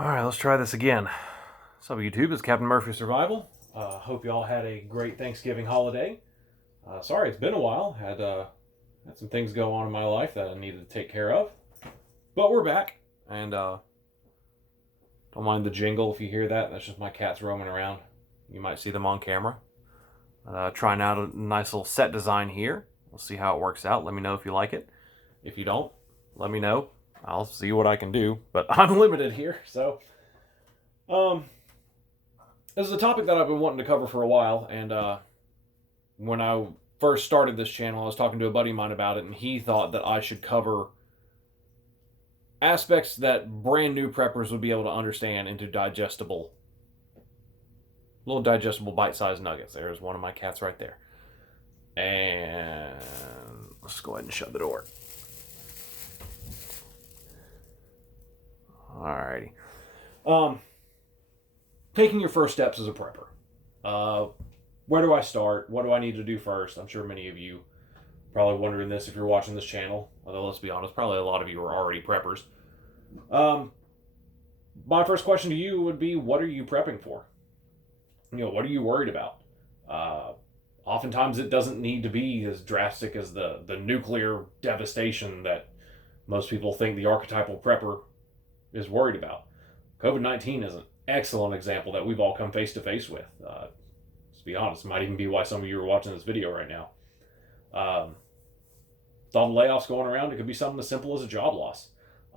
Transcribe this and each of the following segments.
Alright, let's try this again. What's up, YouTube? It's Captain Murphy Survival. Hope you all had a great Thanksgiving holiday. Sorry, it's been a while. Had some things go on in my life that I needed to take care of. But we're back. And don't mind the jingle if you hear that. That's just my cats roaming around. You might see them on camera. Trying out a nice little set design here. We'll see how it works out. Let me know if you like it. If you don't, let me know. I'll see what I can do. But I'm limited here, so this is a topic that I've been wanting to cover for a while, and when I first started this channel, I was talking to a buddy of mine about it, and he thought that I should cover aspects that brand new preppers would be able to understand into little digestible bite-sized nuggets. There's one of my cats right there. And let's go ahead and shut the door. Alrighty. Taking your first steps as a prepper. Where do I start? What do I need to do first? I'm sure many of you probably wondering this if you're watching this channel. Although, let's be honest, probably a lot of you are already preppers. My first question to you would be, what are you prepping for? What are you worried about? Oftentimes it doesn't need to be as drastic as the nuclear devastation that most people think the archetypal prepper is worried about. COVID-19 is an excellent example that we've all come face to face with. To be honest, it might even be why some of you are watching this video right now. With all the layoffs going around, it could be something as simple as a job loss.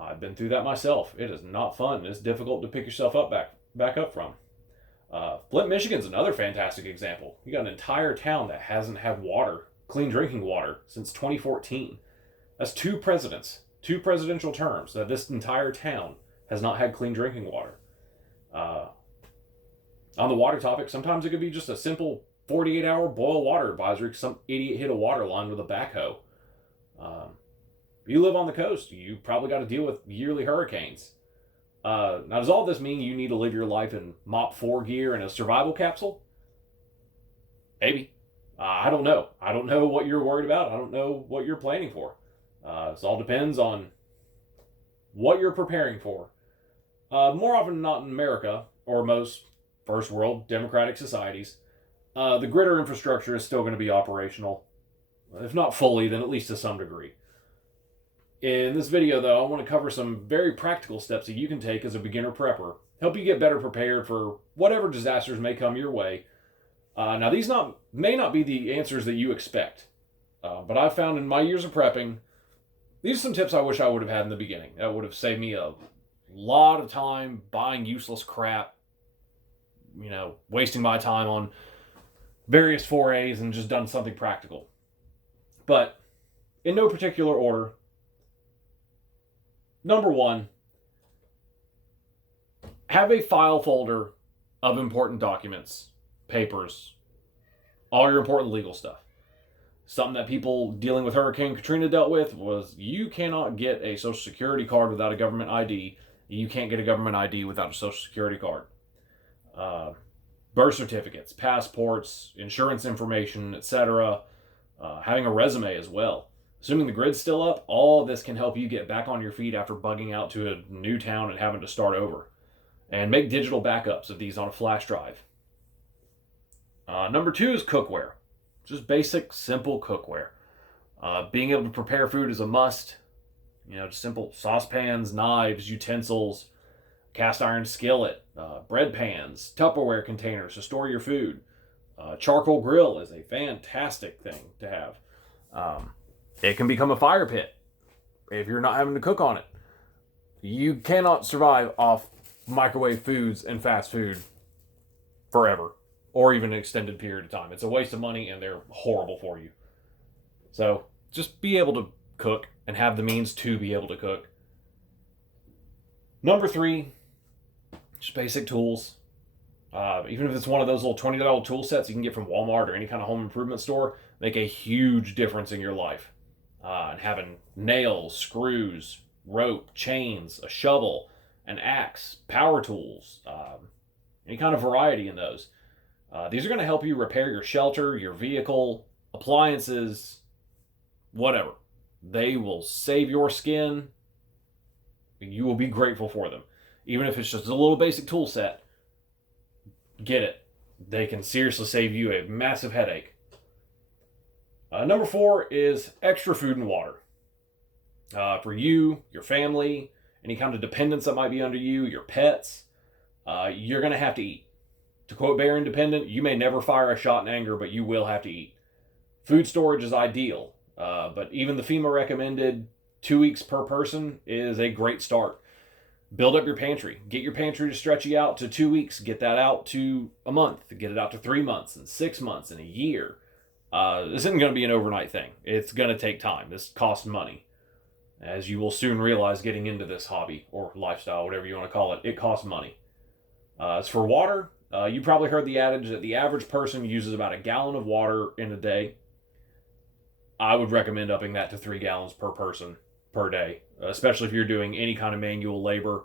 I've been through that myself. It is not fun. It's difficult to pick yourself up back up from. Flint, Michigan's another fantastic example. You got an entire town that hasn't had water, clean drinking water, since 2014. That's two presidential terms that this entire town has not had clean drinking water. On the water topic, sometimes it could be just a simple 48-hour boil water advisory. Some idiot hit a water line with a backhoe. You live on the coast, you probably got to deal with yearly hurricanes. Now, does all this mean you need to live your life in Mop 4 gear and a survival capsule? Maybe. I don't know. I don't know what you're worried about. I don't know what you're planning for. This all depends on what you're preparing for. More often than not in America, or most first world democratic societies, the gritter infrastructure is still going to be operational. If not fully, then at least to some degree. In this video, though, I want to cover some very practical steps that you can take as a beginner prepper, help you get better prepared for whatever disasters may come your way. Now, these may not be the answers that you expect, but I've found in my years of prepping, these are some tips I wish I would have had in the beginning. That would have saved me a lot of time buying useless crap, wasting my time on various forays and just done something practical. But in no particular order, number one, have a file folder of important documents, papers, all your important legal stuff. Something that people dealing with Hurricane Katrina dealt with was you cannot get a Social Security card without a government ID. You can't get a government ID without a Social Security card. Birth certificates, passports, insurance information, etc. Having a resume as well. Assuming the grid's still up, all of this can help you get back on your feet after bugging out to a new town and having to start over. And make digital backups of these on a flash drive. Number two is cookware. Just basic, simple cookware. Being able to prepare food is a must. Just simple saucepans, knives, utensils, cast iron skillet, bread pans, Tupperware containers to store your food. Charcoal grill is a fantastic thing to have. It can become a fire pit if you're not having to cook on it. You cannot survive off microwave foods and fast food forever, or even an extended period of time. It's a waste of money and they're horrible for you. So just be able to cook and have the means to be able to cook. Number three, just basic tools. Even if it's one of those little $20 tool sets you can get from Walmart or any kind of home improvement store, make a huge difference in your life. And having nails, screws, rope, chains, a shovel, an axe, power tools, any kind of variety in those. These are going to help you repair your shelter, your vehicle, appliances, whatever. They will save your skin. You will be grateful for them. Even if it's just a little basic tool set, get it. They can seriously save you a massive headache. Number 4 is extra food and water. For you, your family, any kind of dependents that might be under you, your pets, you're going to have to eat. To quote Bear Independent, you may never fire a shot in anger, but you will have to eat. Food storage is ideal, but even the FEMA recommended 2 weeks per person is a great start. Build up your pantry. Get your pantry to stretch you out to 2 weeks. Get that out to a month. Get it out to 3 months and 6 months and a year. This isn't going to be an overnight thing. It's going to take time. This costs money. As you will soon realize getting into this hobby or lifestyle, whatever you want to call it, it costs money. As for water, you probably heard the adage that the average person uses about a gallon of water in a day. I would recommend upping that to 3 gallons per person per day, especially if you're doing any kind of manual labor.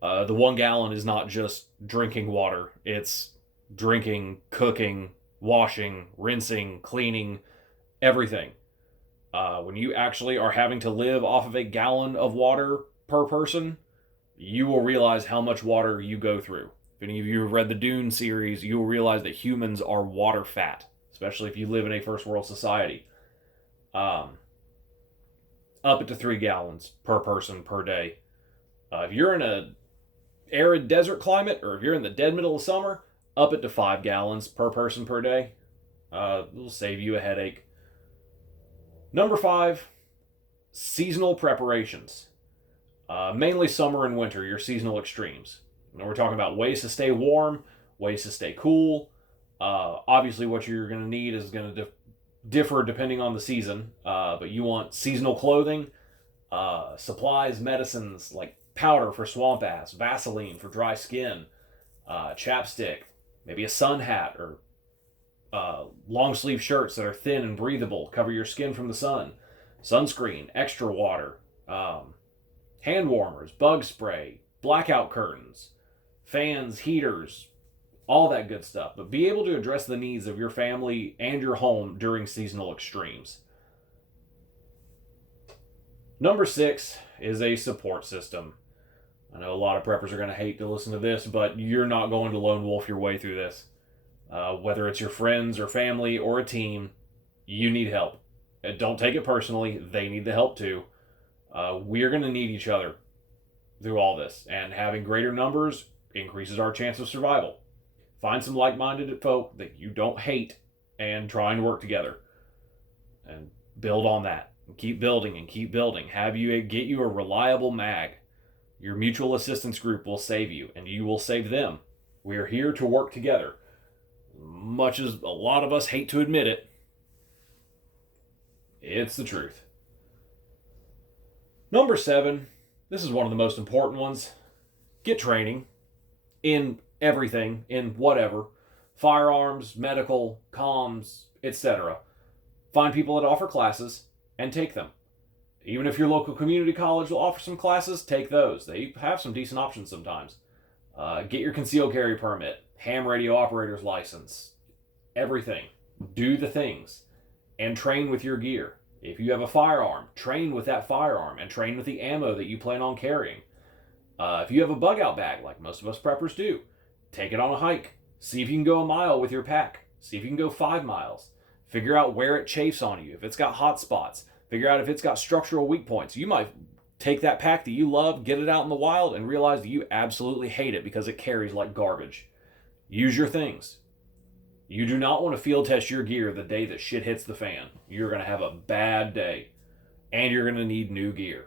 The 1 gallon is not just drinking water. It's drinking, cooking, washing, rinsing, cleaning, everything. When you actually are having to live off of a gallon of water per person, you will realize how much water you go through. If any of you have read the Dune series, you will realize that humans are water fat, especially if you live in a first world society. Up it to 3 gallons per person per day. If you're in a arid desert climate, or if you're in the dead middle of summer, up it to 5 gallons per person per day. It'll save you a headache. Number 5, seasonal preparations. Mainly summer and winter, your seasonal extremes. And we're talking about ways to stay warm, ways to stay cool. Obviously, what you're going to need is going to differ depending on the season, but you want seasonal clothing, supplies, medicines like powder for swamp ass, Vaseline for dry skin, chapstick, maybe a sun hat, or long sleeve shirts that are thin and breathable, cover your skin from the sun, sunscreen, extra water, hand warmers, bug spray, blackout curtains, fans, heaters, all that good stuff. But be able to address the needs of your family and your home during seasonal extremes. Number 6 is a support system. I know a lot of preppers are going to hate to listen to this, but you're not going to lone wolf your way through this. Whether it's your friends or family or a team, you need help. And don't take it personally. They need the help too. We're going to need each other through all this. And having greater numbers increases our chance of survival. Find some like-minded folk that you don't hate and try and work together. And build on that. And keep building and keep building. Get you a reliable mag. Your mutual assistance group will save you, and you will save them. We are here to work together. Much as a lot of us hate to admit it, it's the truth. Number 7, this is one of the most important ones. Get training in everything, in whatever. Firearms, medical, comms, etc. Find people that offer classes and take them. Even if your local community college will offer some classes, take those. They have some decent options sometimes. Get your concealed carry permit, ham radio operator's license, everything. Do the things and train with your gear. If you have a firearm, train with that firearm and train with the ammo that you plan on carrying. If you have a bug out bag, like most of us preppers do, take it on a hike. See if you can go a mile with your pack. See if you can go 5 miles. Figure out where it chafes on you, if it's got hot spots. Figure out if it's got structural weak points. You might take that pack that you love, get it out in the wild, and realize that you absolutely hate it because it carries like garbage. Use your things. You do not want to field test your gear the day that shit hits the fan. You're going to have a bad day. And you're going to need new gear.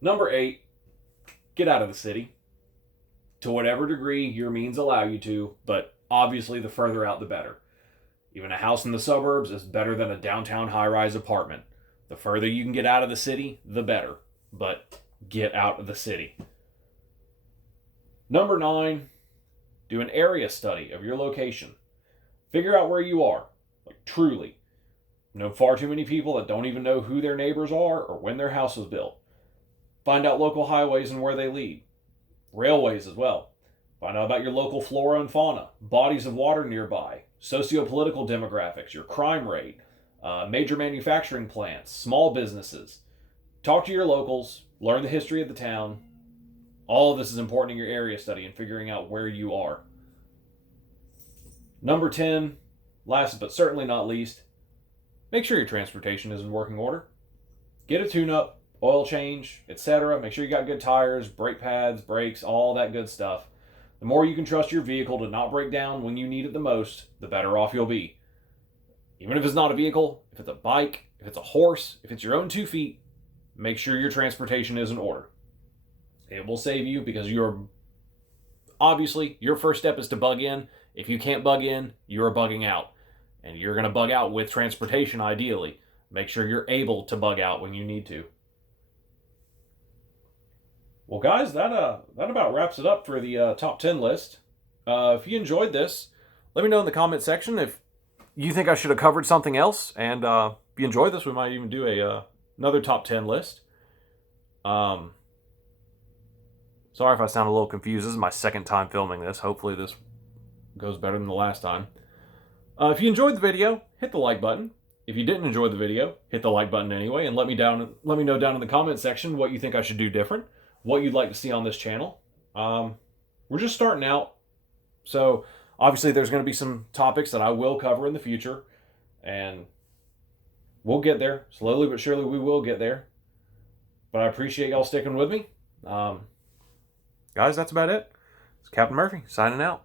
Number 8, get out of the city. To whatever degree your means allow you to, but obviously the further out the better. Even a house in the suburbs is better than a downtown high-rise apartment. The further you can get out of the city, the better. But get out of the city. Number 9, do an area study of your location. Figure out where you are, like truly. I know far too many people that don't even know who their neighbors are or when their house was built. Find out local highways and where they lead. Railways as well. Find out about your local flora and fauna, bodies of water nearby, socio-political demographics, your crime rate, major manufacturing plants, small businesses. Talk to your locals, learn the history of the town, All of this is important in your area study and figuring out where you are. Number 10, last but certainly not least, make sure your transportation is in working order. Get a tune-up, oil change, etc. Make sure you got good tires, brake pads, brakes, all that good stuff. The more you can trust your vehicle to not break down when you need it the most, the better off you'll be. Even if it's not a vehicle, if it's a bike, if it's a horse, if it's your own 2 feet, make sure your transportation is in order. It will save you because obviously, your first step is to bug in. If you can't bug in, you're bugging out. And you're going to bug out with transportation, ideally. Make sure you're able to bug out when you need to. Well, guys, that about wraps it up for the top 10 list. If you enjoyed this, let me know in the comment section if you think I should have covered something else. And if you enjoyed this, we might even do another top 10 list. Sorry if I sound a little confused. This is my second time filming this. Hopefully this goes better than the last time. If you enjoyed the video, hit the like button. If you didn't enjoy the video, hit the like button anyway, and let me know down in the comment section what you think I should do different, what you'd like to see on this channel. We're just starting out, so obviously there's going to be some topics that I will cover in the future, and we'll get there. Slowly but surely we will get there. But I appreciate y'all sticking with me. Guys, that's about it. It's Captain Murphy signing out.